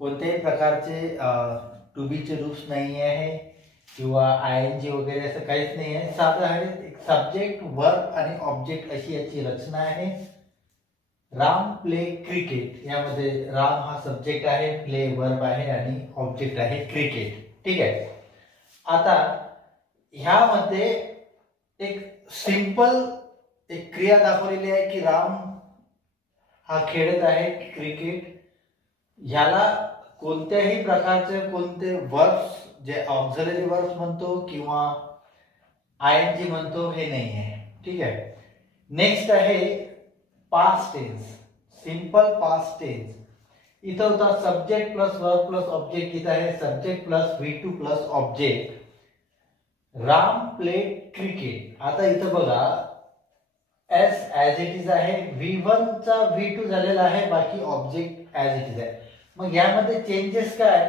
कोणत्याही प्रकारचे टू बीचे रूप्स नाही आहे किंवा आयएनजी वगैरे असं काहीच नाही आहे. साधं आहे एक सब्जेक्ट वर्ब आणि ऑब्जेक्ट अशी याची रचना आहे. राम प्ले क्रिकेट, यामध्ये राम हा सब्जेक्ट आहे, प्ले वर्ब आहे आणि ऑब्जेक्ट आहे क्रिकेट. ठीक आहे. आता ह्यामध्ये एक सिंपल एक क्रिया दाखवलेली आहे की राम हा खेळत आहे क्रिकेट. ह्याला कोणत्याही प्रकारचे कोणते वर्ब्स जे ऑक्झिलरी वर्ब्स म्हणतो किंवा आयएनजी म्हणतो हे नाही आहे. ठीक आहे. नेक्स्ट आहे past tense, simple past tense. इथं होता subject plus verb plus object, इथं आहे subject plus V2 plus object. Ram played cricket. आता इथं बघा एस ॲज इट इज आहे, V1 चा V2 झालेला आहे, बाकी ऑब्जेक्ट ॲज इट इज आहे. मग यामध्ये चेंजेस काय,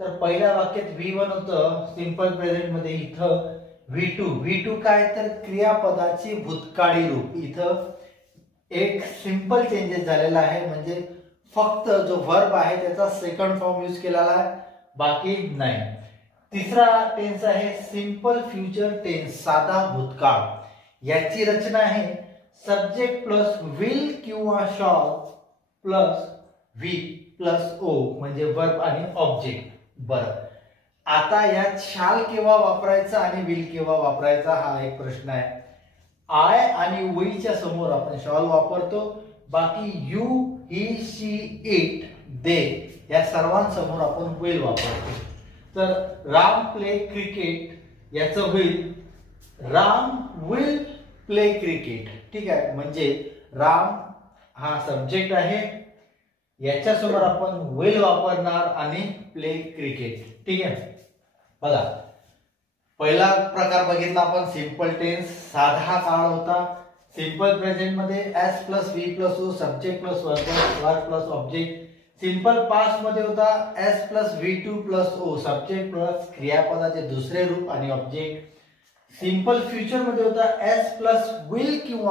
तर पहिल्या वाक्यात V1 होतं सिंपल प्रेझेंट मध्ये, इथं V2 काय तर क्रियापदाची भूतकाळी रूप. इथं एक सिंपल चेंजेस झालेला आहे, म्हणजे फक्त जो वर्ब आहे त्याचा सेकंड फॉर्म यूज केलेला आहे, बाकी नाही. तिसरा टेन्स आहे सिंपल फ्युचर टेन्स, साधा भूतकाळ. याची रचना आहे सब्जेक्ट प्लस विल किंवा shall plus V plus O म्हणजे वर्ब आणि ऑब्जेक्ट. बरं, आता यात शाल केव्हा वापरायचा आणि विल केव्हा वापरायचा हा एक प्रश्न आहे. आय आणि वीच्या समोर आपण शॉल वापरतो, बाकी you he she it they या सर्वांसमोर आपण विल वापरतो. तर राम प्ले क्रिकेट याचं होईल राम विल प्ले क्रिकेट. ठीक आहे. म्हणजे राम हा सब्जेक्ट आहे, याच्यासमोर आपण विल वापरणार आणि प्ले क्रिकेट. ठीक आहे. बघा, पहिला प्रकार बघितला आपण सिंपल टेन्स, साधा काळ होता. सिंपल प्रेझेंट मध्ये S plus V plus O subject plus verb plus object. Simple past मध्ये होता S plus V2 plus O subject plus क्रियापदाचे दुसरे रूप आणि ऑब्जेक्ट. सिंपल फ्युचर मध्ये होता एस प्लस विल किंवा